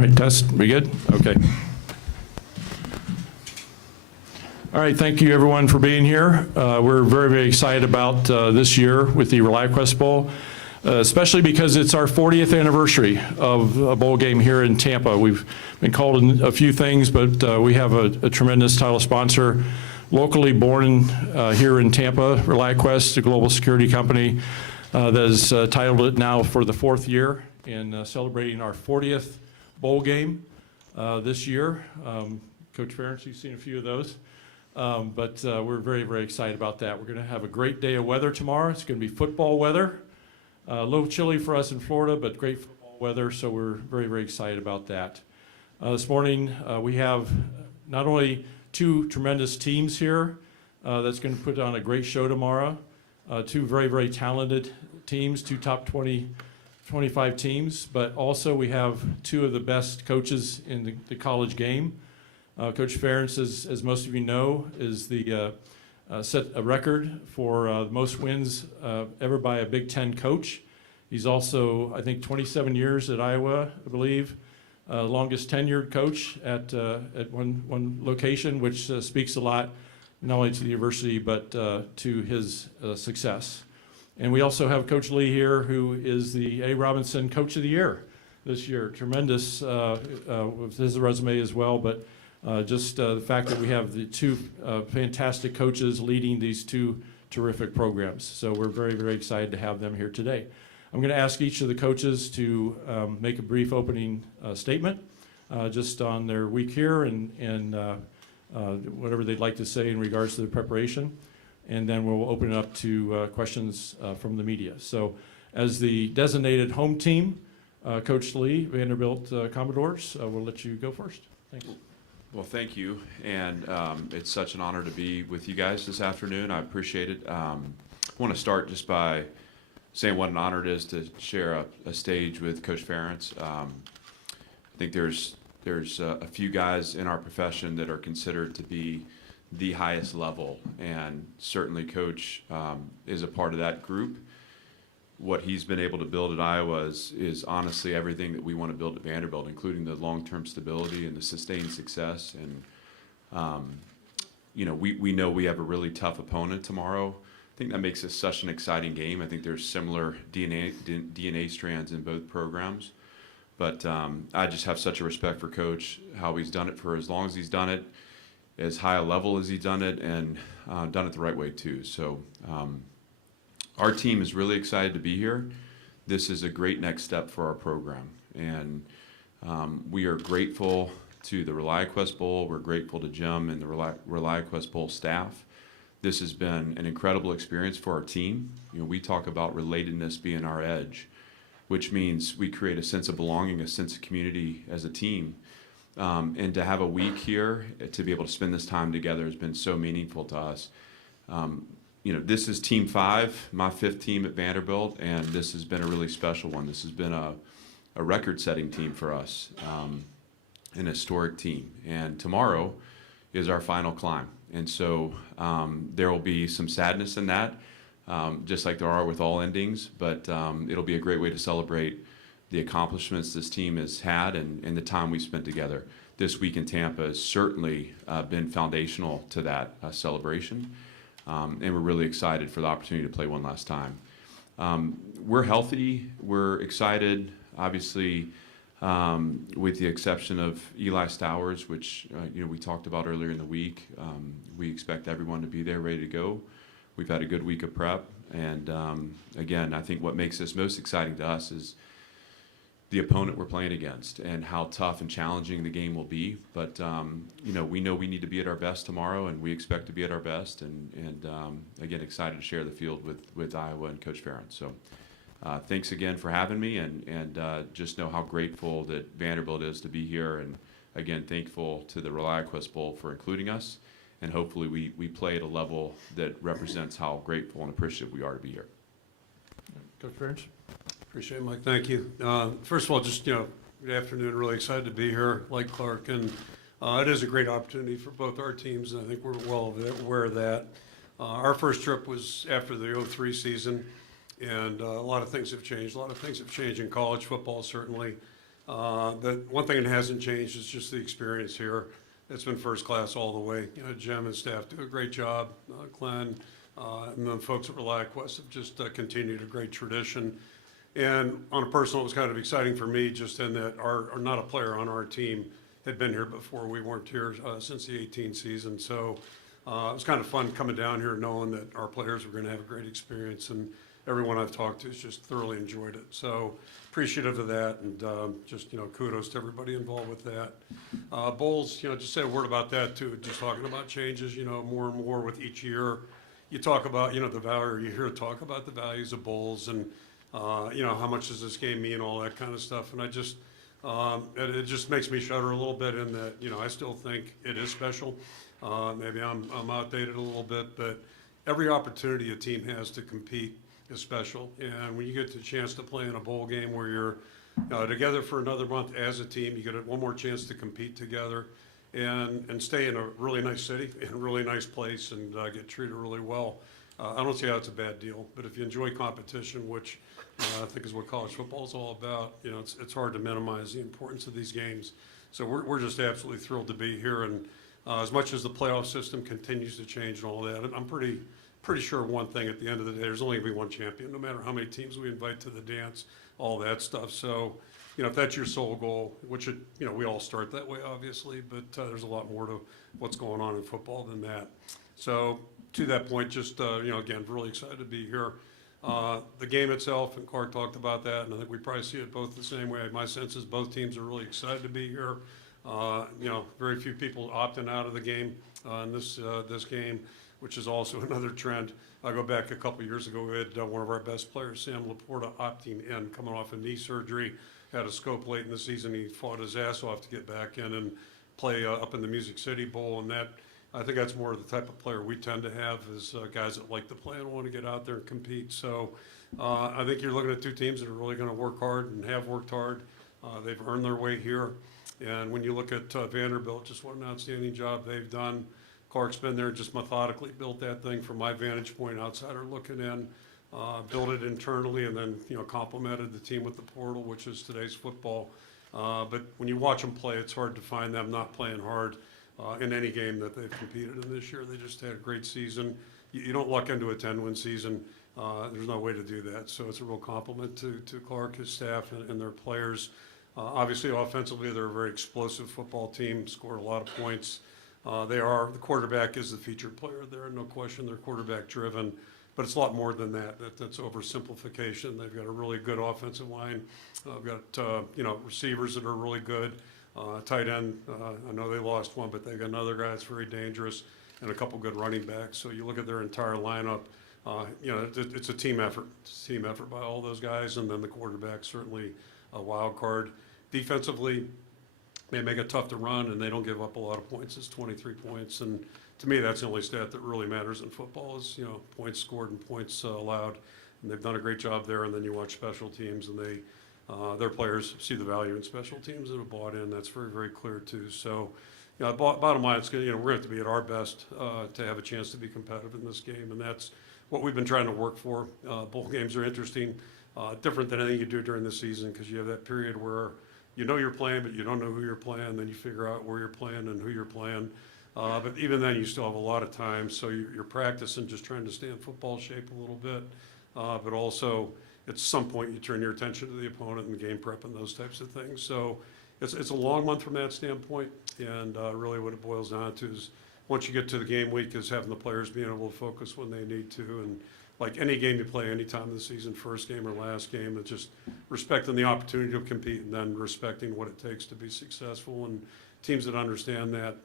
All right, test, we good? Okay. All right, thank you everyone for being here. We're very, very excited about this year with the ReliaQuest Bowl, especially because it's our 40th anniversary of a bowl game here in Tampa. We've been called in a few things, but we have a tremendous title sponsor, locally born here in Tampa, ReliaQuest, a global security company that has titled it now for the 4th year and celebrating our 40th bowl game this year. Coach Ferentz, you've seen a few of those. But we're very, very excited about that. We're going to have a great day of weather tomorrow. It's going to be football weather. A little chilly for us in Florida, but great football weather, so we're very, very excited about that. This morning, we have not only two tremendous teams here that's going to put on a great show tomorrow, two very, very talented teams, two top 25 teams, but also we have two of the best coaches in the college game. Coach Ferentz, as most of you know, is the set a record for the most wins ever by a Big Ten coach. He's also, I think, 27 years at Iowa, I believe, longest tenured coach at one location, which speaks a lot, not only to the university, but to his success. And we also have Coach Lee here, who is the A. Robinson Coach of the Year this year. Tremendous with his resume as well, but just the fact that we have the two fantastic coaches leading these two terrific programs. So we're very, very excited to have them here today. I'm going to ask each of the coaches to make a brief opening statement just on their week here and whatever they'd like to say in regards to the preparation. And then we'll open it up to questions from the media. So as the designated home team, Coach Lee, Vanderbilt Commodores, we'll let you go first. Thanks. Well, thank you, and it's such an honor to be with you guys this afternoon. I appreciate it. I want to start just by saying what an honor it is to share a stage with Coach Ferentz. I think there's a few guys in our profession that are considered to be the highest level, and certainly Coach is a part of that group. What he's been able to build at Iowa is honestly everything that we want to build at Vanderbilt, including the long-term stability and the sustained success. And you know we know we have a really tough opponent tomorrow think that makes it such an exciting game. I think there's similar DNA strands in both programs. But I just have such a respect for Coach, how he's done it for as long as he's done it, as high a level as he's done it, and done it the right way too. So our team is really excited to be here. This is a great next step for our program. And we are grateful to the ReliaQuest Bowl. We're grateful to Jim and the ReliaQuest Bowl staff. This has been an incredible experience for our team. We talk about relatedness being our edge, which means we create a sense of belonging, a sense of community as a team. And to have a week here, to be able to spend this time together has been so meaningful to us. This is Team 5, my 5th team at Vanderbilt, and this has been a really special one. This has been a record-setting team for us, an historic team. And tomorrow is our final climb. And so there will be some sadness in that, just like there are with all endings, but it'll be a great way to celebrate the accomplishments this team has had and the time we spent together. This week in Tampa has certainly been foundational to that celebration, and we're really excited for the opportunity to play one last time. We're healthy, we're excited, obviously, with the exception of Eli Stowers, which we talked about earlier in the week. We expect everyone to be there ready to go. We've had a good week of prep, and again, I think what makes this most exciting to us is the opponent we're playing against and how tough and challenging the game will be. But we know we need to be at our best tomorrow, and we expect to be at our best. And again, excited to share the field with Iowa and Coach Farron. So thanks again for having me, and just know how grateful that Vanderbilt is to be here. And again, thankful to the ReliaQuest Bowl for including us. And hopefully we play at a level that represents how grateful and appreciative we are to be here. Coach Farron? Appreciate it, Mike. Thank you. First of all, just, good afternoon. Really excited to be here, like Clark. And it is a great opportunity for both our teams, and I think we're well aware of that. Our first trip was after the 03 season, and a lot of things have changed. A lot of things have changed in college football, certainly. But one thing that hasn't changed is just the experience here. It's been first class all the way. Jim and staff do a great job. Glenn and the folks at ReliaQuest have just continued a great tradition. And on a personal, it was kind of exciting for me just in that not a player on our team had been here before. We weren't here since the 18 season. So it was kind of fun coming down here knowing that our players were going to have a great experience. And everyone I've talked to has just thoroughly enjoyed it. So appreciative of that, and just, kudos to everybody involved with that. Bowls, just say a word about that too, just talking about changes, more and more with each year. You talk about, the value, or you hear talk about the values of bowls and, how much does this game mean, all that kind of stuff. And I just, it just makes me shudder a little bit in that, I still think it is special. Maybe I'm outdated a little bit, but every opportunity a team has to compete is special. And when you get the chance to play in a bowl game where you're together for another month as a team, you get one more chance to compete together and stay in a really nice city, in a really nice place, and get treated really well. I don't see how it's a bad deal, but if you enjoy competition, which I think is what college football is all about, it's hard to minimize the importance of these games. So we're just absolutely thrilled to be here, and as much as the playoff system continues to change and all that, I'm pretty sure one thing at the end of the day, there's only going to be one champion, no matter how many teams we invite to the dance, all that stuff. So, if that's your sole goal, which we all start that way, obviously, but there's a lot more to what's going on in football than that. So, to that point, just, again, really excited to be here. The game itself, and Clark talked about that, and I think we probably see it both the same way. My sense is both teams are really excited to be here. Very few people opting out of the game in this game, which is also another trend. I go back a couple years ago, we had one of our best players, Sam Laporta, opting in, coming off a knee surgery, had a scope late in the season. He fought his ass off to get back in and play up in the Music City Bowl, and that, I think that's more of the type of player we tend to have, is guys that like to play and want to get out there and compete. So I think you're looking at two teams that are really going to work hard and have worked hard. They've earned their way here. And when you look at Vanderbilt, just what an outstanding job they've done. Clark's been there, just methodically built that thing from my vantage point, outsider looking in, built it internally, and then complemented the team with the portal, which is today's football. But when you watch them play, it's hard to find them not playing hard in any game that they've competed in this year. They just had a great season, you don't luck into a 10-win season. There's no way to do that. So it's a real compliment to Clark, his staff, and their players. Obviously, offensively, they're a very explosive football team, scored a lot of points. The quarterback is the featured player there, no question. They're quarterback driven, but it's a lot more than that. That's oversimplification. They've got a really good offensive line. They've got, receivers that are really good. Tight end, I know they lost one, but they've got another guy that's very dangerous, and a couple good running backs. So you look at their entire lineup, it's a team effort. It's a team effort by all those guys, and then the quarterback certainly a wild card. Defensively, they make it tough to run, and they don't give up a lot of points. It's 23 points, and to me, that's the only stat that really matters in football is, points scored and points allowed, and they've done a great job there. And then you watch special teams, and their players see the value in special teams and have bought in. That's very, very clear too. So, bottom line, it's we're going to have to be at our best to have a chance to be competitive in this game, and that's what we've been trying to work for. Bowl games are interesting, different than anything you do during the season because you have that period where you're playing, but you don't know who you're playing. Then you figure out where you're playing and who you're playing. But even then, you still have a lot of time. So you're practicing, just trying to stay in football shape a little bit. But also, at some point, you turn your attention to the opponent and game prep and those types of things. So it's a long month from that standpoint. And really what it boils down to is once you get to the game week is having the players being able to focus when they need to. And like any game you play any time of the season, first game or last game, it's just respecting the opportunity to compete and then respecting what it takes to be successful. And teams that understand that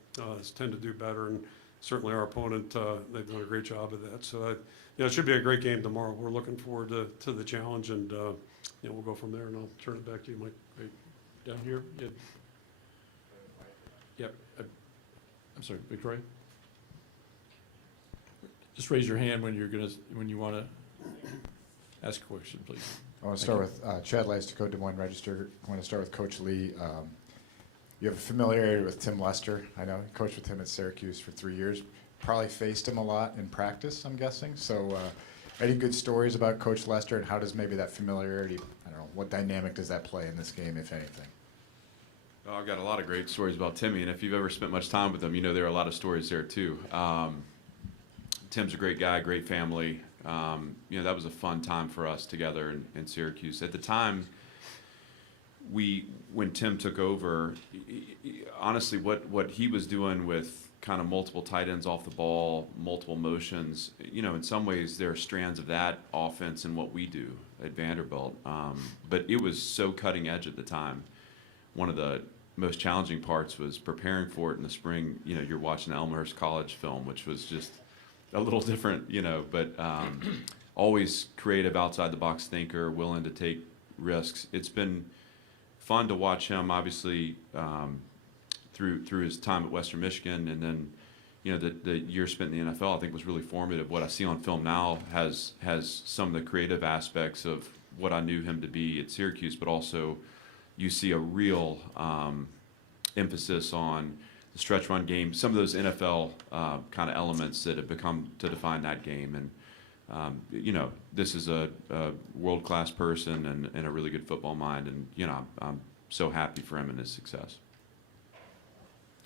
tend to do better. And certainly our opponent, they've done a great job of that. So it should be a great game tomorrow. We're looking forward to the challenge, and we'll go from there. And I'll turn it back to you, Mike. Right down here. Yeah. Yep. I'm sorry, Victoria. Just raise your hand when you want to ask a question, please. I want to start with Chad Leistikow, Des Moines Register. I want to start with Coach Lee. You have a familiarity with Tim Lester. I know you coached with him at Syracuse for 3 years. Probably faced him a lot in practice, I'm guessing. So any good stories about Coach Lester, and how does maybe that familiarity, I don't know, what dynamic does that play in this game, if anything? Well, I've got a lot of great stories about Timmy, and if you've ever spent much time with him, there are a lot of stories there too. Tim's a great guy, great family. That was a fun time for us together in Syracuse. At the time, when Tim took over, honestly, what he was doing with kind of multiple tight ends off the ball, multiple motions, in some ways there are strands of that offense in what we do at Vanderbilt. But it was so cutting edge at the time. One of the most challenging parts was preparing for it in the spring. You're watching the Elmhurst College film, which was just a little different, but always creative, outside the box thinker, willing to take risks. It's been fun to watch him, obviously, through his time at Western Michigan, and then the year spent in the NFL, I think, was really formative. What I see on film now has some of the creative aspects of what I knew him to be at Syracuse, but also you see a real emphasis on the stretch run game, some of those NFL kind of elements that have become to define that game. And this is a world-class person and a really good football mind, and I'm so happy for him and his success.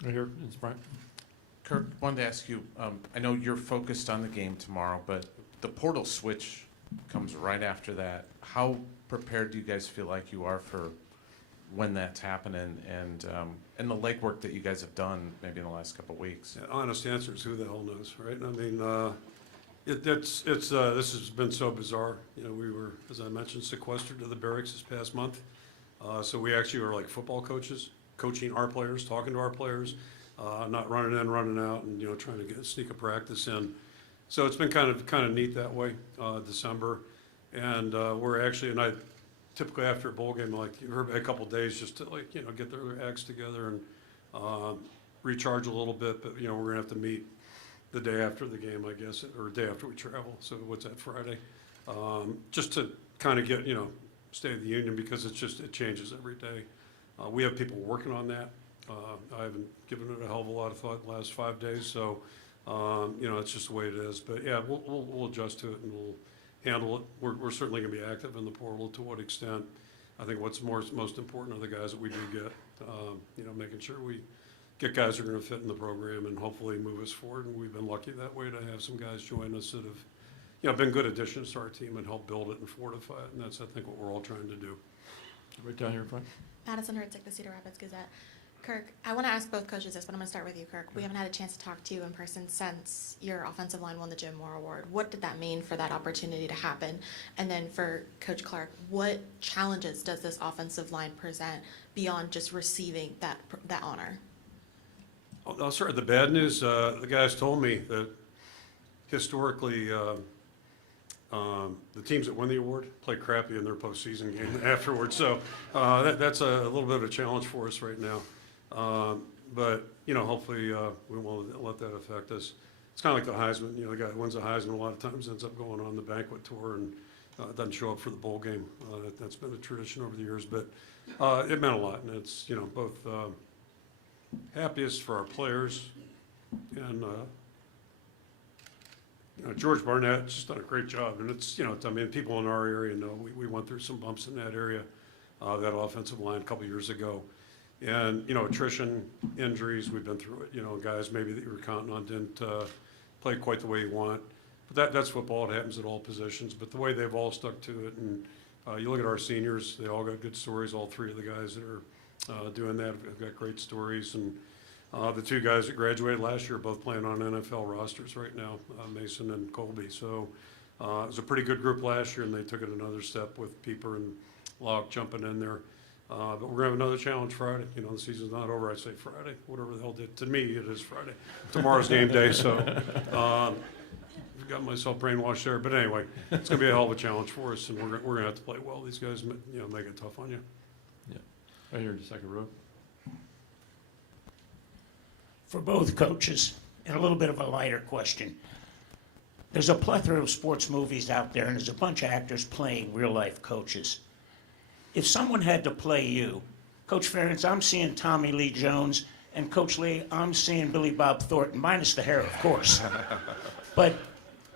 Right here, it's Brian. Kirk, wanted to ask you, I know you're focused on the game tomorrow, but the portal switch comes right after that. How prepared do you guys feel like you are for when that's happening, and the legwork that you guys have done maybe in the last couple of weeks? The honest answer is who the hell knows, right? I mean, this has been so bizarre. We were, as I mentioned, sequestered to the barracks this past month. So we actually were like football coaches, coaching our players, talking to our players, not running in, running out, and trying to sneak a practice in. So it's been kind of neat that way. December, and we're actually, and I typically after a bowl game, like a couple of days just to get their acts together and recharge a little bit. But we're gonna have to meet the day after the game, I guess, or the day after we travel. So what's that, Friday? Just to kind of get State of the Union, because it changes every day. We have people working on that. I haven't given it a hell of a lot of thought the last 5 days, so it's just the way it is. But yeah, we'll adjust to it and we'll handle it. We're certainly going to be active in the portal. To what extent? I think what's most important are the guys that we do get. Making sure we get guys who are going to fit in the program and hopefully move us forward. And we've been lucky that way to have some guys join us that have, been good additions to our team and help build it and fortify it. And that's, I think, what we're all trying to do. Right down here in front. Madison Hertzig, the Cedar Rapids Gazette. Kirk, I want to ask both coaches this, but I'm going to start with you, Kirk. We haven't had a chance to talk to you in person since your offensive line won the Jim Moore Award. What did that mean for that opportunity to happen? And then for Coach Clark, what challenges does this offensive line present beyond just receiving that honor? I'll start with the bad news. The guys told me that historically, the teams that win the award play crappy in their postseason game afterwards. So that's a little bit of a challenge for us right now. But hopefully we won't let that affect us. It's kind of like the Heisman. The guy who wins the Heisman a lot of times ends up going on the banquet tour and doesn't show up for the bowl game. That's been a tradition over the years, but it meant a lot, and it's both happiest for our players and. George Barnett's just done a great job, and it's, people in our area know we went through some bumps in that area, that offensive line a couple years ago. And, attrition, injuries, we've been through it. Guys maybe that you were counting on didn't play quite the way you want. But that's football. It happens at all positions. But the way they've all stuck to it, and you look at our seniors, they all got good stories. All three of the guys that are doing that have got great stories. And the two guys that graduated last year are both playing on NFL rosters right now, Mason and Colby. So it was a pretty good group last year, and they took it another step with Pieper and Locke jumping in there. But we're going to have another challenge Friday. The season's not over. I say Friday, whatever the hell did. To me, it is Friday. Tomorrow's game day, so I've got myself brainwashed there. But anyway, it's going to be a hell of a challenge for us, and we're going to have to play well. These guys, make it tough on you. Yeah. Right here in the second row. For both coaches, and a little bit of a lighter question. There's a plethora of sports movies out there, and there's a bunch of actors playing real-life coaches. If someone had to play you, Coach Ferentz, I'm seeing Tommy Lee Jones, and Coach Lee, I'm seeing Billy Bob Thornton, minus the hair, of course. But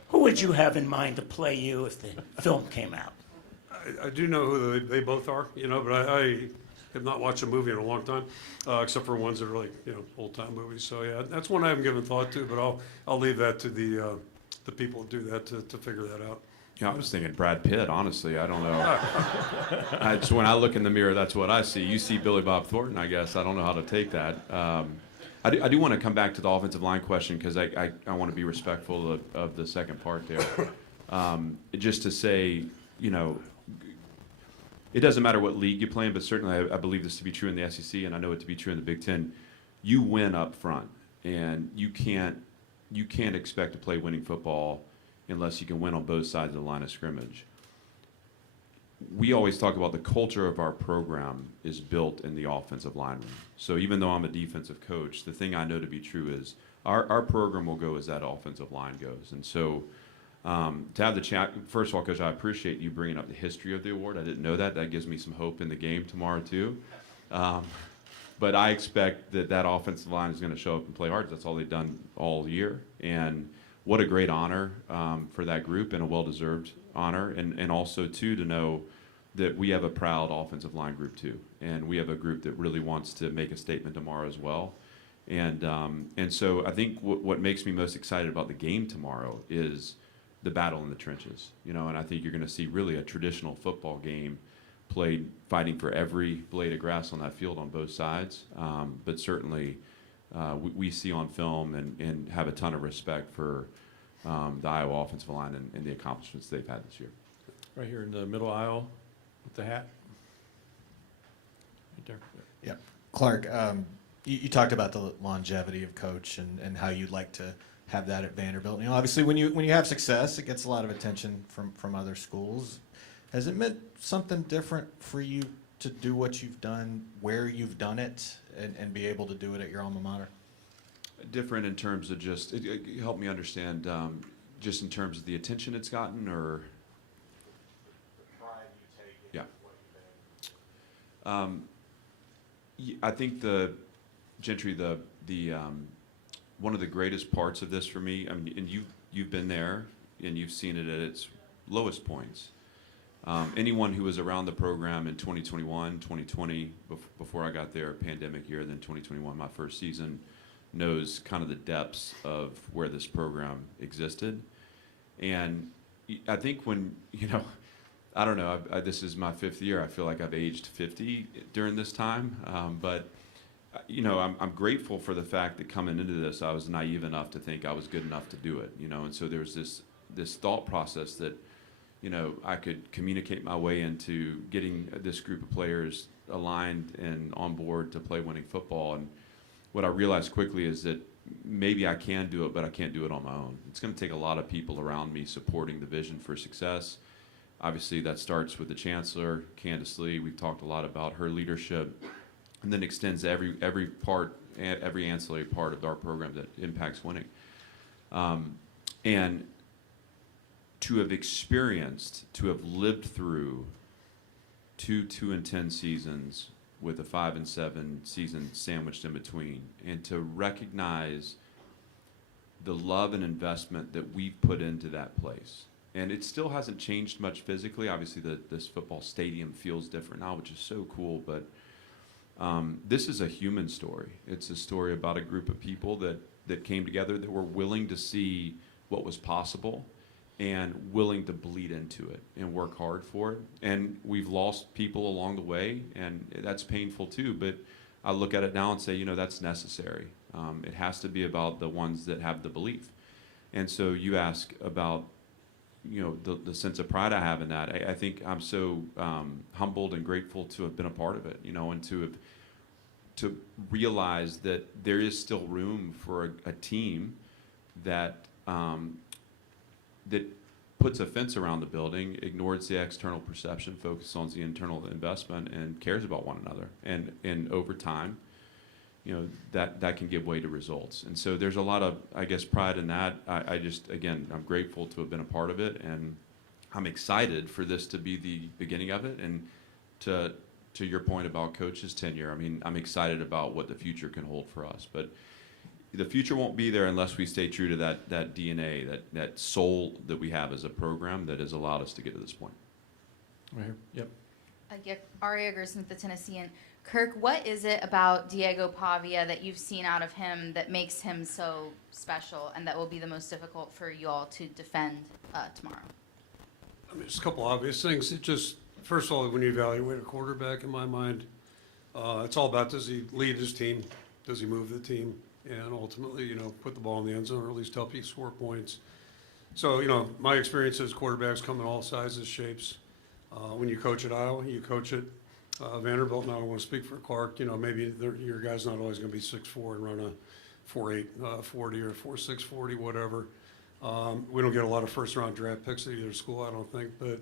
who would you have in mind to play you if the film came out? I do know who they both are, but I have not watched a movie in a long time, except for ones that are like, old-time movies. So, yeah, that's one I haven't given thought to, but I'll leave that to the people who do that to figure that out. I was thinking Brad Pitt, honestly. I don't know. So when I look in the mirror, that's what I see. You see Billy Bob Thornton, I guess. I don't know how to take that. I do want to come back to the offensive line question because I want to be respectful of the second part there. Just to say, it doesn't matter what league you play in, but certainly I believe this to be true in the SEC, and I know it to be true in the Big Ten. You win up front, and you can't expect to play winning football unless you can win on both sides of the line of scrimmage. We always talk about the culture of our program is built in the offensive line room. So even though I'm a defensive coach, the thing I know to be true is our program will go as that offensive line goes. And so to have the chat, first of all, Coach, I appreciate you bringing up the history of the award. I didn't know that. That gives me some hope in the game tomorrow, too. But I expect that offensive line is going to show up and play hard. That's all they've done all year. And what a great honor for that group and a well-deserved honor. And also, too, to know that we have a proud offensive line group, too. And we have a group that really wants to make a statement tomorrow as well. And so I think what makes me most excited about the game tomorrow is the battle in the trenches, and I think you're going to see really a traditional football game played fighting for every blade of grass on that field on both sides. But certainly we see on film and have a ton of respect for the Iowa offensive line and the accomplishments they've had this year. Right here in the middle aisle with the hat. Right there. Yeah. Clark, you talked about the longevity of Coach and how you'd like to have that at Vanderbilt. Obviously, when you have success, it gets a lot of attention from other schools. Has it meant something different for you to do what you've done, where you've done it, and be able to do it at your alma mater? Different in terms of just help me understand, just in terms of the attention it's gotten, or The pride you take in Yeah. what you've been. I think Gentry, one of the greatest parts of this for me, and you've been there and you've seen it at its lowest points, Anyone who was around the program in 2021, 2020, before I got there, pandemic year, then 2021, my first season, knows kind of the depths of where this program existed. And I think when, I don't know, this is my 5th year. I feel like I've aged 50 during this time. But I'm grateful for the fact that coming into this, I was naive enough to think I was good enough to do it, and so there's this thought process that, I could communicate my way into getting this group of players aligned and on board to play winning football. And what I realized quickly is that maybe I can do it, but I can't do it on my own. It's going to take a lot of people around me supporting the vision for success. Obviously, that starts with the chancellor, Candace Lee. We've talked a lot about her leadership, and then extends to every part, every ancillary part of our program that impacts winning. And to have experienced, to have lived through 2-10 seasons with a 5-7 season sandwiched in between, and to recognize the love and investment that we've put into that place. And it still hasn't changed much physically. Obviously, this football stadium feels different now, which is so cool, but this is a human story. It's a story about a group of people that came together, that were willing to see what was possible and willing to bleed into it and work hard for it. And we've lost people along the way, and that's painful too, but I look at it now and say, that's necessary. It has to be about the ones that have the belief. And so you ask about, the sense of pride I have in that. I think I'm so humbled and grateful to have been a part of it, and to realize that there is still room for a team that that puts a fence around the building, ignores the external perception, focuses on the internal investment, and cares about one another. And over time, that can give way to results. And so there's a lot of, I guess, pride in that. I'm grateful to have been a part of it, and I'm excited for this to be the beginning of it. And to your point about coach's tenure, I'm excited about what the future can hold for us. But the future won't be there unless we stay true to that DNA, that soul that we have as a program that has allowed us to get to this point. Right here. Yep. Aria Gersmith, the Tennessean. Kirk, what is it about Diego Pavia that you've seen out of him that makes him so special, and that will be the most difficult for you all to defend tomorrow? Just a couple obvious things. First of all, when you evaluate a quarterback, in my mind, it's all about, does he lead his team? Does he move the team? And ultimately, put the ball in the end zone, or at least help you score points. So, my experience is quarterbacks come in all sizes, shapes. When you coach at Iowa, you coach at Vanderbilt. Now, I don't want to speak for Clark. Maybe your guy's not always going to be 6'4" and run a 4.8 40 or 4.6 40, whatever. We don't get a lot of first-round draft picks at either school, I don't think. But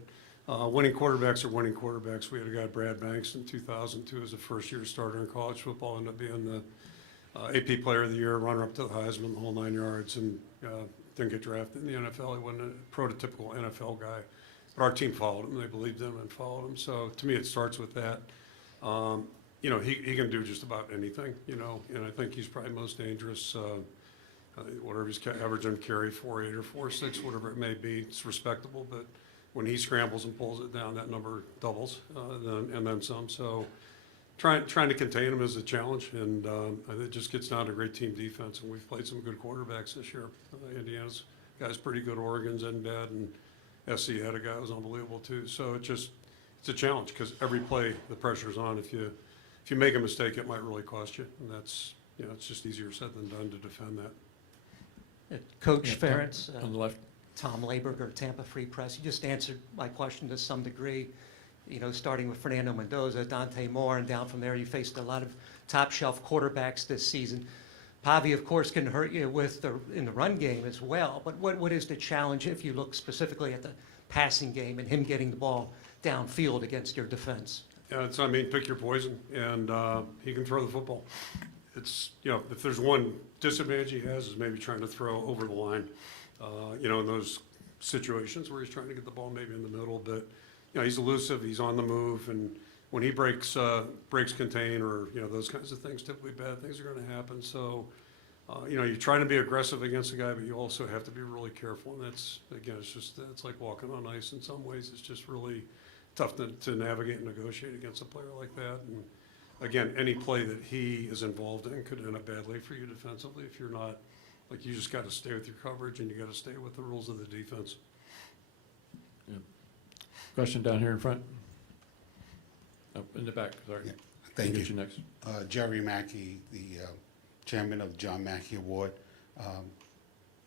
winning quarterbacks are winning quarterbacks. We had a guy, Brad Banks, in 2002 as a first-year starter in college football, ended up being the AP Player of the Year, runner-up to the Heisman, the whole 9 yards, and didn't get drafted in the NFL. He wasn't a prototypical NFL guy. But our team followed him. They believed him and followed him. So to me, it starts with that. He can do just about anything, and I think he's probably most dangerous. Whatever he's averaging carry, 4.8 or 4.6, whatever it may be, it's respectable. But when he scrambles and pulls it down, that number doubles, and then some. So trying to contain him is a challenge, and it just gets down to great team defense. And we've played some good quarterbacks this year. Indiana's guy's pretty good. Oregon's isn't bad, and SC had a guy who was unbelievable too. So it's a challenge, because every play the pressure's on. If you make a mistake, it might really cost you, and that's it's just easier said than done to defend that. Coach Ferentz, On the left. Tom Laberger, Tampa Free Press. You just answered my question to some degree. Starting with Fernando Mendoza, Dante Moore, and down from there, you faced a lot of top-shelf quarterbacks this season. Pavia, of course, can hurt you in the run game as well. But what is the challenge if you look specifically at the passing game and him getting the ball downfield against your defense? Yeah, pick your poison, and he can throw the football. If there's one disadvantage he has, is maybe trying to throw over the line, in those situations where he's trying to get the ball maybe in the middle. But, he's elusive, he's on the move, and when he breaks contain, or, those kinds of things, typically bad things are going to happen. So, you're trying to be aggressive against a guy, but you also have to be really careful. And that's, again, it's like walking on ice in some ways. It's just really tough to navigate and negotiate against a player like that. And again, any play that he is involved in could end up badly for you defensively if you're not, like, you just got to stay with your coverage and you got to stay with the rules of the defense. Question down here in front. Oh, in the back, sorry. Yeah, thank We'll you. get you next. Jerry Mackey, the chairman of the John Mackey Award.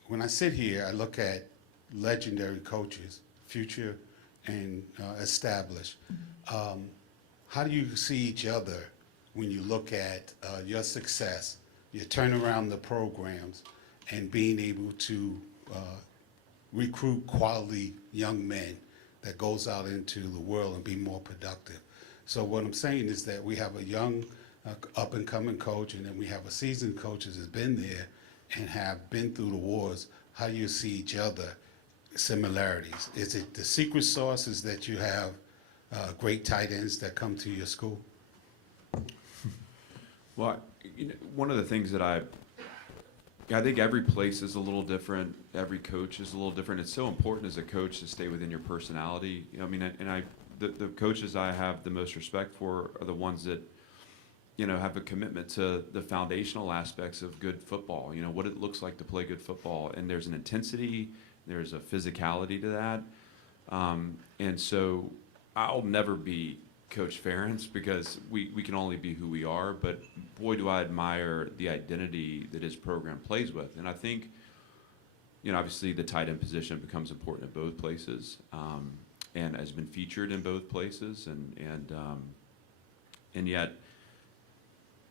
When I sit here, I look at legendary coaches, future and established. How do you see each other when you look at your success, you turn around the programs, and being able to recruit quality young men that goes out into the world and be more productive? So what I'm saying is that we have a young, up-and-coming coach, and then we have a seasoned coach that has been there and have been through the wars. How do you see each other, similarities? Is it the secret sauce is that you have great tight ends that come to your school? Well, one of the things that I think every place is a little different. Every coach is a little different. It's so important as a coach to stay within your personality. I mean, the coaches I have the most respect for are the ones that, have a commitment to the foundational aspects of good football. What it looks like to play good football, and there's an intensity, there's a physicality to that, and so I'll never be Coach Ferentz because we can only be who we are. But boy, do I admire the identity that his program plays with, and I think, obviously the tight end position becomes important at both places, and has been featured in both places, and yet.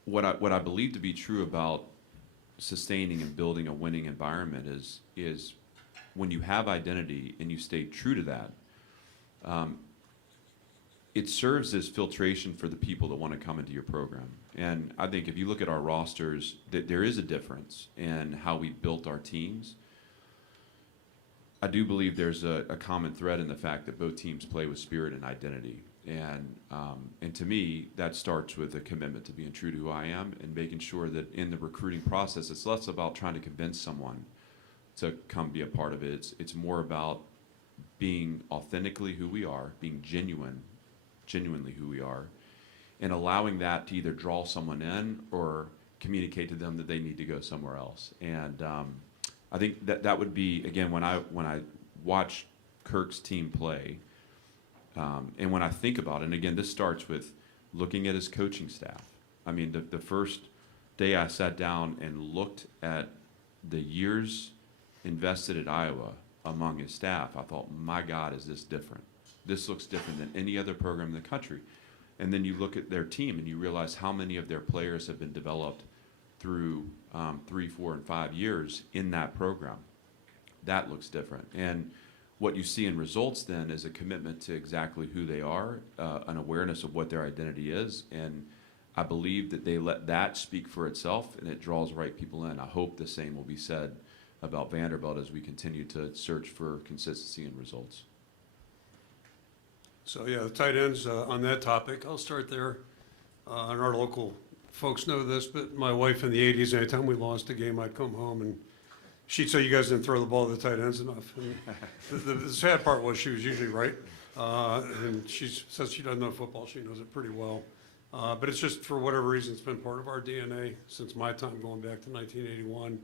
What I believe to be true about sustaining and building a winning environment is when you have identity and you stay true to that, it serves as filtration for the people that want to come into your program. And I think if you look at our rosters, that there is a difference in how we built our teams. I do believe there's a common thread in the fact that both teams play with spirit and identity. And to me, that starts with a commitment to being true to who I am and making sure that in the recruiting process, it's less about trying to convince someone to come be a part of it. It's more about being authentically who we are, being genuinely who we are, and allowing that to either draw someone in or communicate to them that they need to go somewhere else. And I think that would be, again, when I watch Kirk's team play, and when I think about it, and again, this starts with looking at his coaching staff. I mean, the first day I sat down and looked at the years invested at Iowa among his staff, I thought, my God, is this different? This looks different than any other program in the country. And then you look at their team and you realize how many of their players have been developed through 3, 4, and 5 years in that program. That looks different. And what you see in results then is a commitment to exactly who they are, an awareness of what their identity is, and I believe that they let that speak for itself and it draws the right people in. I hope the same will be said about Vanderbilt as we continue to search for consistency in results. So yeah, the tight ends, on that topic, I'll start there. And our local folks know this, but my wife in the 80s, anytime we lost a game, I'd come home and she'd say, you guys didn't throw the ball to the tight ends enough. And the sad part was she was usually right. And she says she doesn't know football. She knows it pretty well. But it's just, for whatever reason, it's been part of our DNA since my time going back to 1981.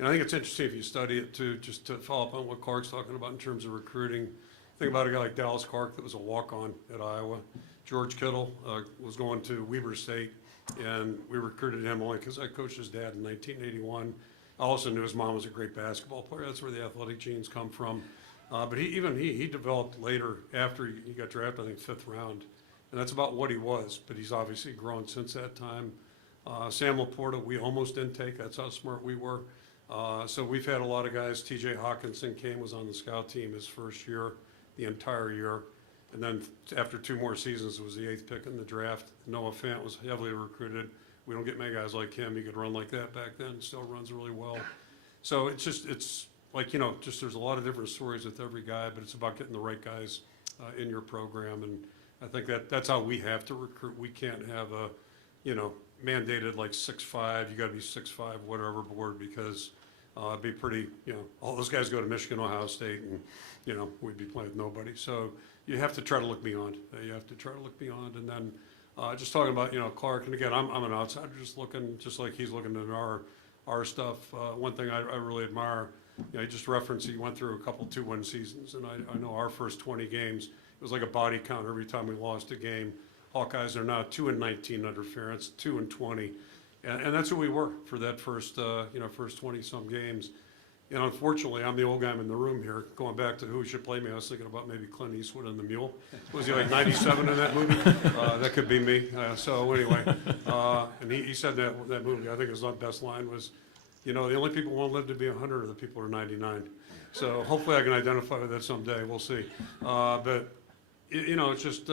And I think it's interesting if you study it too, just to follow up on what Clark's talking about in terms of recruiting. Think about a guy like Dallas Clark that was a walk-on at Iowa. George Kittle was going to Weber State, and we recruited him only because I coached his dad in 1981. I also knew his mom was a great basketball player. That's where the athletic genes come from. But he developed later after he got drafted, I think 5th round. And that's about what he was, but he's obviously grown since that time. Sam Laporta, we almost didn't take. That's how smart we were. So we've had a lot of guys. TJ Hawkinson was on the scout team his first year, the entire year. And then after 2 more seasons, it was the 8th pick in the draft. Noah Fant was heavily recruited. We don't get many guys like him. He could run like that back then, still runs really well. So it's like, just there's a lot of different stories with every guy, but it's about getting the right guys in your program. And I think that's how we have to recruit. We can't have a, mandated like 6'5", you got to be 6'5", whatever board, because it'd be pretty, all those guys go to Michigan, Ohio State, and, we'd be playing with nobody. So you have to try to look beyond. You have to try to look beyond. And then just talking about, Clark, and again, I'm an outsider just looking, just like he's looking at our stuff. One thing I really admire, he just referenced he went through a couple 2-win seasons, and I know our first 20 games, it was like a body count every time we lost a game. Hawkeyes are now 2-19 under Ferentz, 2-20. And that's who we were for that first 20-some games. And unfortunately, I'm the old guy in the room here. Going back to who should play me, I was thinking about maybe Clint Eastwood and the Mule. Was he like 97 in that movie? That could be me. So anyway, and he said that movie, I think his best line was, the only people who won't live to be 100 are the people who are 99. So hopefully I can identify with that someday. We'll see. But it's just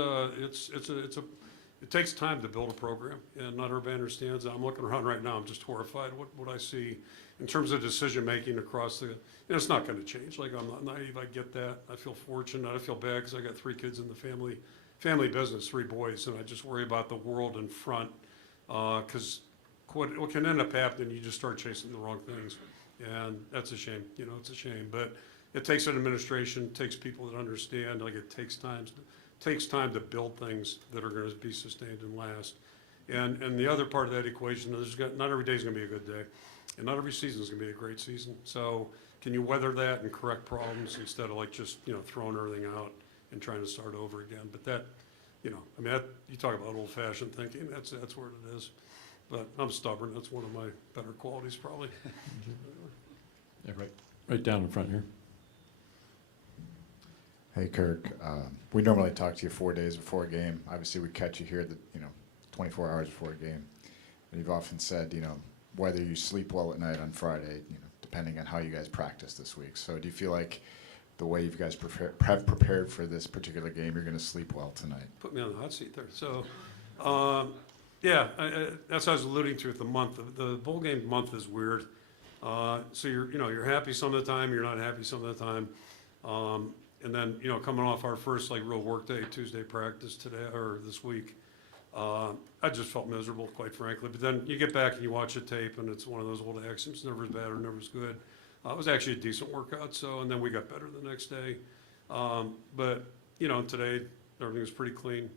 it takes time to build a program, and not everybody understands that. I'm looking around right now. I'm just horrified what I see in terms of decision making across the. It's not going to change. Like, I'm not naive. I get that. I feel fortunate. I feel bad because I got 3 kids in the family business, 3 boys, and I just worry about the world in front. Because what can end up happening, you just start chasing the wrong things, and that's a shame. It's a shame. But it takes an administration, it takes people that understand. Like, it takes time to build things that are going to be sustained and last. And the other part of that equation is not every day is going to be a good day, and not every season is going to be a great season. So can you weather that and correct problems instead of like just throwing everything out and trying to start over again? But that, you talk about old-fashioned thinking. That's where it is. But I'm stubborn. That's one of my better qualities, probably. Yeah, right down in front here. Hey, Kirk. We normally talk to you 4 days before a game. Obviously, we catch you here 24 hours before a game. And you've often said, whether you sleep well at night on Friday, depending on how you guys practice this week. So do you feel like the way you guys have prepared for this particular game, you're going to sleep well tonight? Put me on the hot seat there. So, that's what I was alluding to with the month. The bowl game month is weird. So you're happy some of the time, you're not happy some of the time. And then, coming off our first real work day, Tuesday practice today or this week, I just felt miserable, quite frankly. But then you get back and you watch the tape, and it's one of those old axioms: never is bad or never is good. It was actually a decent workout. And then we got better the next day. But today everything was pretty clean.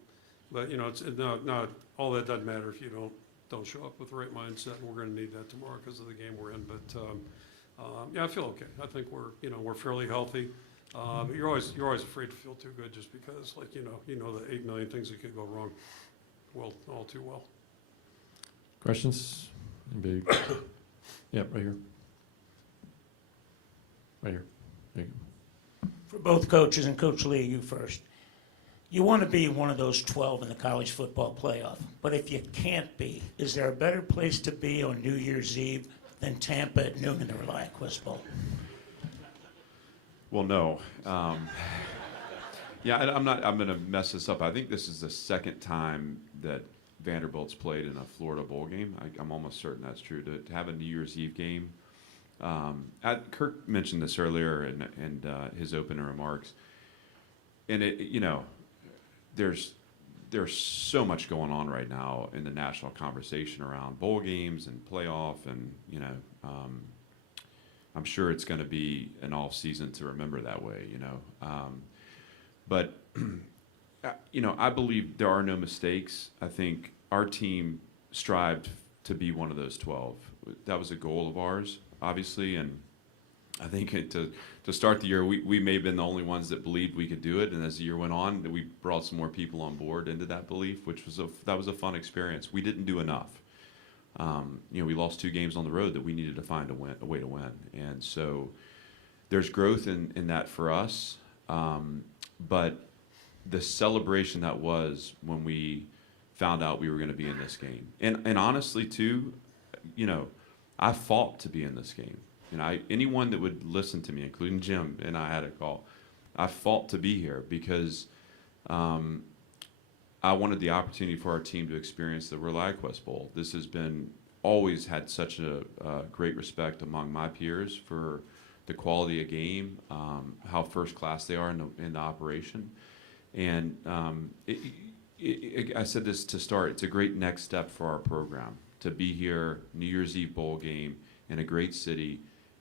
But it's not all that doesn't matter if you don't show up with the right mindset, and we're going to need that tomorrow because of the game we're in. But I feel okay. I think we're fairly healthy. But you're always afraid to feel too good, just because the 8 million things that could go wrong, all too well. Questions? Anybody? Yeah, right here. Right here. There you go. For both coaches, and Coach Lee, you first. You want to be one of those 12 in the college football playoff, but if you can't be, is there a better place to be on New Year's Eve than Tampa at noon in the ReliaQuest Bowl? Well, no. I'm going to mess this up. I think this is the second time that Vanderbilt's played in a Florida bowl game. I'm almost certain that's true. To have a New Year's Eve game. Kirk mentioned this earlier in his opening remarks. And there's so much going on right now in the national conversation around bowl games and playoff, and I'm sure it's going to be an off season to remember that way, But I believe there are no mistakes. I think our team strived to be one of those 12. That was a goal of ours, obviously, and I think to start the year, we may have been the only ones that believed we could do it, and as the year went on, we brought some more people on board into that belief, which was that was a fun experience. We didn't do enough. We lost 2 games on the road that we needed to find a way to win, and so there's growth in that for us. But the celebration that was when we found out we were going to be in this game, and honestly too, I fought to be in this game. Anyone that would listen to me, including Jim and I had a call, I fought to be here because I wanted the opportunity for our team to experience the ReliaQuest Bowl. This has always had such a great respect among my peers for the quality of game, how first class they are in the operation. And I said this to start, it's a great next step for our program to be here, New Year's Eve bowl game in a great city.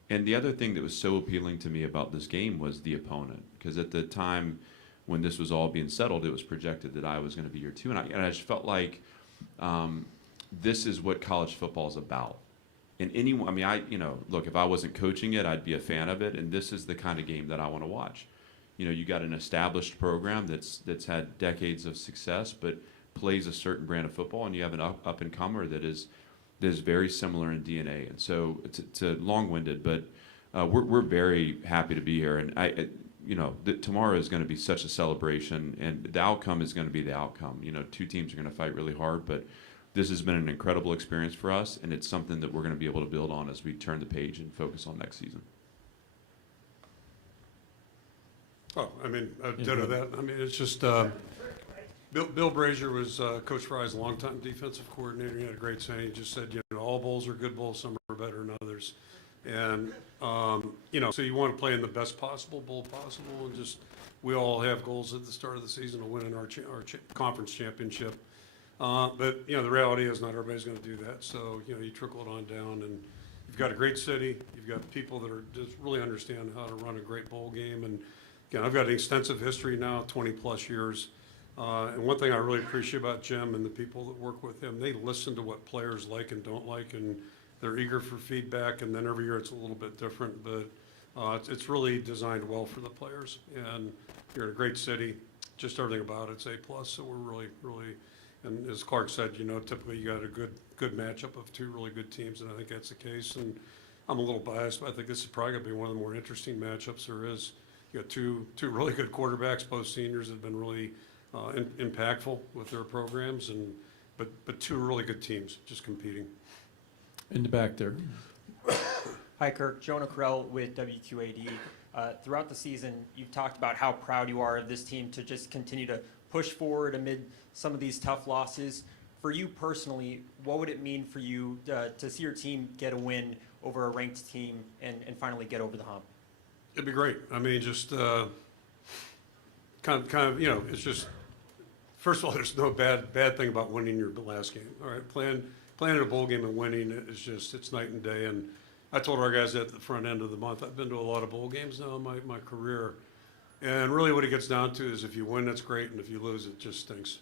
And the other thing that was so appealing to me about this game was the opponent, because at the time when this was all being settled, it was projected that I was going to be year 2, and I just felt like this is what college football is about. And anyone, I mean, look, if I wasn't coaching it, I'd be a fan of it, and this is the kind of game that I want to watch. You got an established program that's had decades of success, but plays a certain brand of football, and you have an up-and-comer that is very similar in DNA. And so it's a long-winded, but we're very happy to be here. And tomorrow is going to be such a celebration, and the outcome is going to be the outcome. 2 teams are going to fight really hard, but this has been an incredible experience for us, and it's something that we're going to be able to build on as we turn the page and focus on next season. Oh, I mean, ditto that. I mean, it's just, Bill Brazier was Coach Fry's longtime defensive coordinator. He had a great saying. He just said, all bowls are good bowls, some are better than others. And, so you want to play in the best possible bowl possible, and just, we all have goals at the start of the season to win in our conference championship. But, the reality is not everybody's going to do that. So, you trickle it on down, and you've got a great city. You've got people that are just really understand how to run a great bowl game. And, again, I've got an extensive history now, 20-plus years. And one thing I really appreciate about Jim and the people that work with him, they listen to what players like and don't like, and they're eager for feedback. And then every year it's a little bit different, but it's really designed well for the players. And you're in a great city. Just everything about it's A+. So we're really, really, and as Clark said, typically you got a good matchup of 2 really good teams, and I think that's the case. And I'm a little biased, but I think this is probably going to be one of the more interesting matchups there is. You got two really good quarterbacks, both seniors, that have been really impactful with their programs, but 2 really good teams just competing. In the back there. Hi, Kirk. Jonah Carell with WQAD. Throughout the season, you've talked about how proud you are of this team to just continue to push forward amid some of these tough losses. For you personally, what would it mean for you to see your team get a win over a ranked team and finally get over the hump? It'd be great. I mean, just kind of, it's just, first of all, there's no bad thing about winning your last game. All right, playing in a bowl game and winning is just, it's night and day. And I told our guys at the front end of the month, I've been to a lot of bowl games now in my career. And really what it gets down to is if you win, that's great, and if you lose, it just stinks.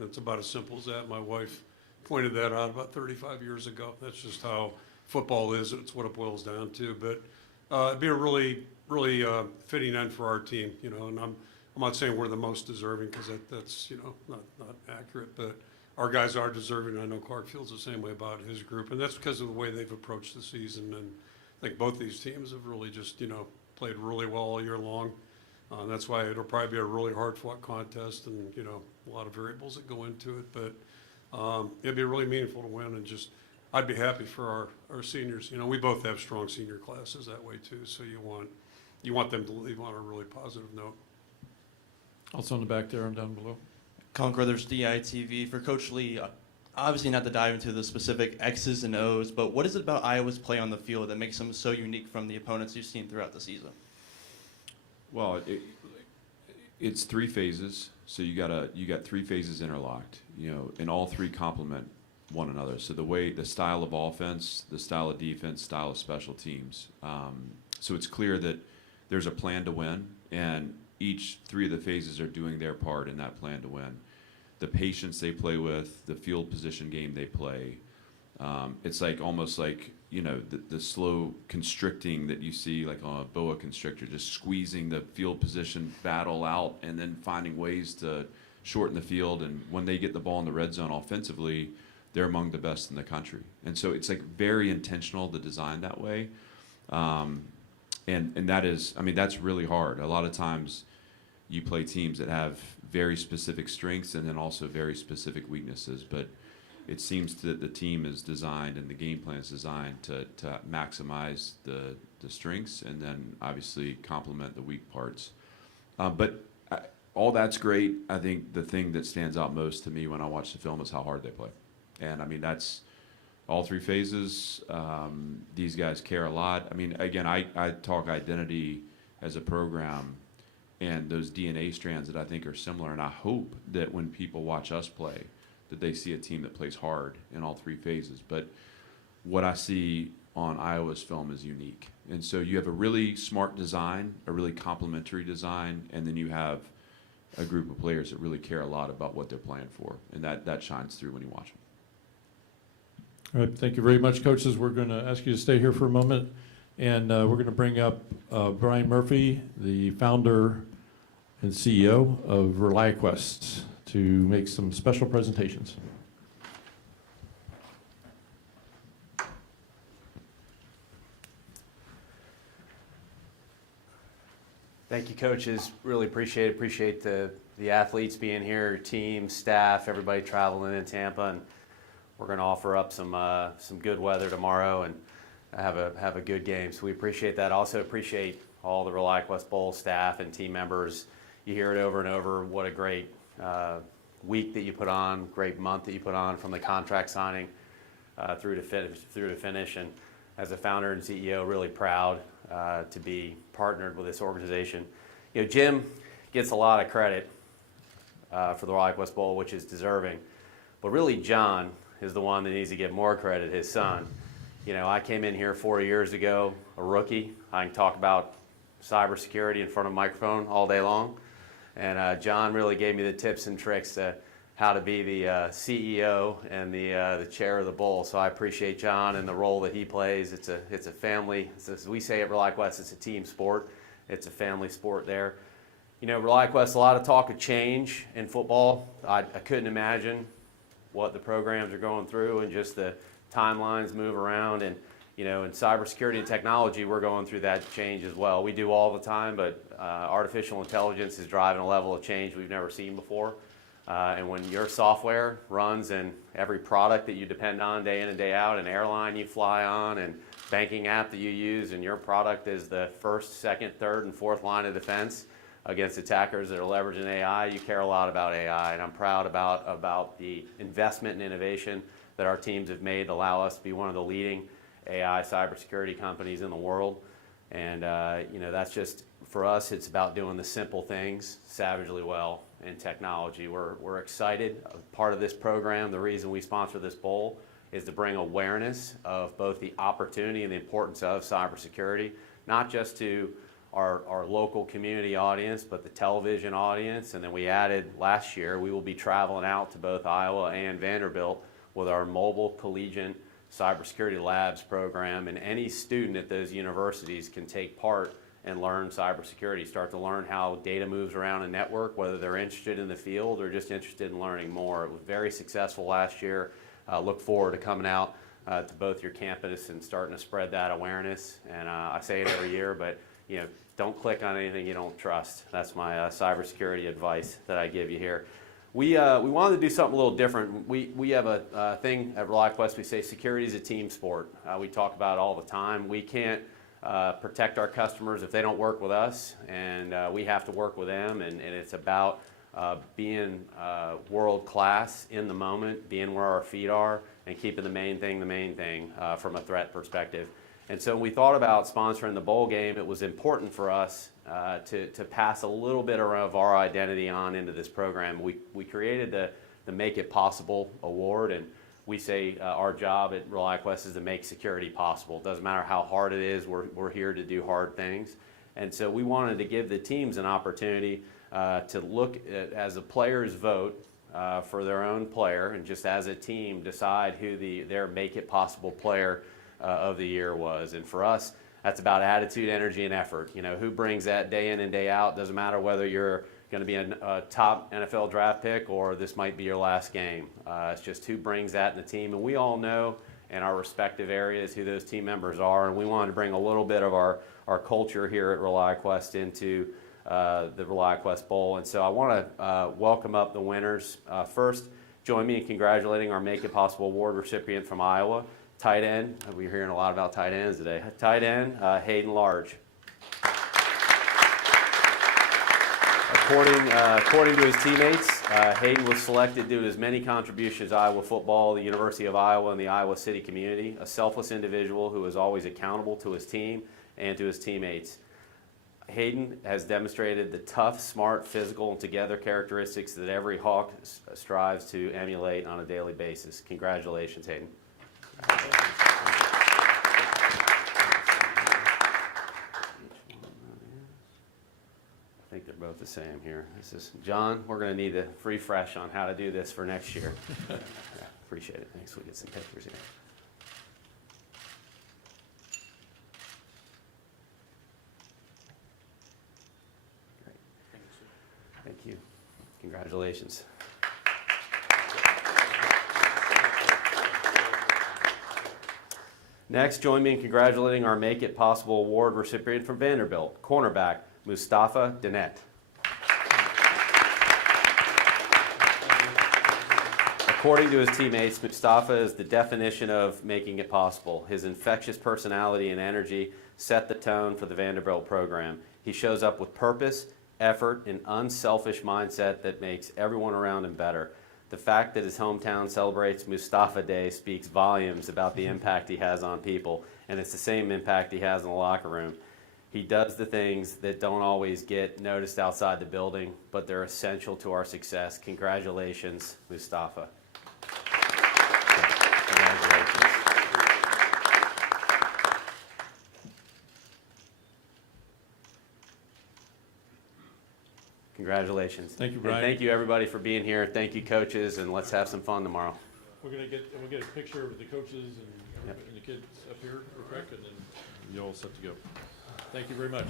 It's about as simple as that. My wife pointed that out about 35 years ago. That's just how football is. It's what it boils down to. But it'd be a really fitting end for our team, and I'm not saying we're the most deserving, because that's not accurate, but our guys are deserving. I know Clark feels the same way about his group, and that's because of the way they've approached the season. And I think both these teams have really just played really well all year long. And that's why it'll probably be a really hard-fought contest, and a lot of variables that go into it. But it'd be really meaningful to win, and just I'd be happy for our seniors. We both have strong senior classes that way too. So you want them to leave on a really positive note. Also in the back there and down below. Colin Crothers, DITV. For Coach Lee, obviously not to dive into the specific X's and O's, but what is it about Iowa's play on the field that makes them so unique from the opponents you've seen throughout the season? Well, it's 3 phases, so you got 3 phases interlocked, and all 3 complement one another. So the style of offense, the style of defense, style of special teams. So it's clear that there's a plan to win, and each 3 of the phases are doing their part in that plan to win. The patience they play with, the field position game they play. It's almost like the slow constricting that you see like on a boa constrictor, just squeezing the field position battle out and then finding ways to shorten the field. And when they get the ball in the red zone offensively, they're among the best in the country. And so it's very intentional to design that way. And that is, that's really hard. A lot of times you play teams that have very specific strengths and then also very specific weaknesses. But it seems that the team is designed and the game plan is designed to maximize the strengths and then obviously complement the weak parts. But all that's great. I think the thing that stands out most to me when I watch the film is how hard they play. And that's all 3 phases. These guys care a lot. Again, I talk identity as a program and those DNA strands that I think are similar. And I hope that when people watch us play, that they see a team that plays hard in all 3 phases. But what I see on Iowa's film is unique. And so you have a really smart design, a really complementary design, and then you have a group of players that really care a lot about what they're playing for, and that shines through when you watch them. All right, thank you very much, coaches. We're going to ask you to stay here for a moment, and we're going to bring up Brian Murphy, the founder and CEO of ReliaQuest, to make some special presentations. Thank you, coaches. Really appreciate the athletes being here, team, staff, everybody traveling in Tampa, and we're going to offer up some good weather tomorrow and have a good game. So we appreciate that. Also appreciate all the ReliaQuest Bowl staff and team members. You hear it over and over. What a great week that you put on, great month that you put on from the contract signing through to finish. And as a founder and CEO, really proud to be partnered with this organization. You know, Jim gets a lot of credit for the ReliaQuest Bowl, which is deserving. But really, John is the one that needs to get more credit, his son. You know, I came in here 4 years ago, a rookie. I can talk about cybersecurity in front of a microphone all day long. And John really gave me the tips and tricks to how to be the CEO and the chair of the bowl. So I appreciate John and the role that he plays. It's a family. As we say at ReliaQuest, it's a team sport. It's a family sport there. You know, ReliaQuest, a lot of talk of change in football. I couldn't imagine what the programs are going through and just the timelines move around. And, you know, in cybersecurity and technology, we're going through that change as well. We do all the time, but artificial intelligence is driving a level of change we've never seen before. And when your software runs in every product that you depend on day in and day out, an airline you fly on, and banking app that you use, and your product is the first, second, third, and fourth line of defense against attackers that are leveraging AI, you care a lot about AI. And I'm proud about the investment and innovation that our teams have made to allow us to be one of the leading AI cybersecurity companies in the world. And you know, that's just, for us, it's about doing the simple things savagely well in technology. We're excited. Part of this program, the reason we sponsor this bowl, is to bring awareness of both the opportunity and the importance of cybersecurity, not just to our local community audience, but the television audience. And then we added last year, we will be traveling out to both Iowa and Vanderbilt with our mobile collegiate cybersecurity labs program. And any student at those universities can take part and learn cybersecurity, start to learn how data moves around a network, whether they're interested in the field or just interested in learning more. It was very successful last year. Look forward to coming out to both your campus and starting to spread that awareness. And I say it every year, but you know, don't click on anything you don't trust. That's my cybersecurity advice that I give you here. We wanted to do something a little different. We have a thing at ReliaQuest. We say security is a team sport. We talk about it all the time. We can't protect our customers if they don't work with us, and we have to work with them. And it's about being world class in the moment, being where our feet are, and keeping the main thing from a threat perspective. And so when we thought about sponsoring the bowl game, it was important for us to pass a little bit of our identity on into this program. We created the Make It Possible Award, and we say our job at ReliaQuest is to make security possible. It doesn't matter how hard it is, we're here to do hard things. And so we wanted to give the teams an opportunity to look at, as the players vote for their own player, and just as a team decide who their Make It Possible player of the year was. And for us, that's about attitude, energy, and effort. You know, who brings that day in and day out? Doesn't matter whether you're going to be a top NFL draft pick or this might be your last game. It's just who brings that in the team. And we all know in our respective areas who those team members are. And we wanted to bring a little bit of our culture here at ReliaQuest into the ReliaQuest Bowl. And so I want to welcome up the winners. First, join me in congratulating our Make It Possible Award recipient from Iowa, tight end. We're hearing a lot about tight ends today. Tight end, Hayden Large. According to his teammates, Hayden was selected due to his many contributions to Iowa football, the University of Iowa, and the Iowa City community. A selfless individual who is always accountable to his team and to his teammates. Hayden has demonstrated the tough, smart, physical, and together characteristics that every Hawk strives to emulate on a daily basis. Congratulations, Hayden. I think they're They're both the same here. This is John. We're going to need a refresh on how to do this for next year. Yeah, appreciate it. Thanks. We'll get some pictures here. Great. Thank you. Congratulations. Next, join me in congratulating our Make It Possible Award recipient from Vanderbilt, cornerback Mustafa Dinet. According to his teammates, Mustafa is the definition of making it possible. His infectious personality and energy set the tone for the Vanderbilt program. He shows up with purpose, effort, and unselfish mindset that makes everyone around him better. The fact that his hometown celebrates Mustafa Day speaks volumes about the impact he has on people, and it's the same impact he has in the locker room. He does the things that don't always get noticed outside the building, but they're essential to our success. Congratulations, Mustafa. Congratulations. Congratulations. Thank you, Brian. And thank you, everybody, for being here. Thank you, coaches, and let's have some fun tomorrow. We'll get a picture of the coaches and the kids up here real quick, and then you're all set to go. Thank you very much.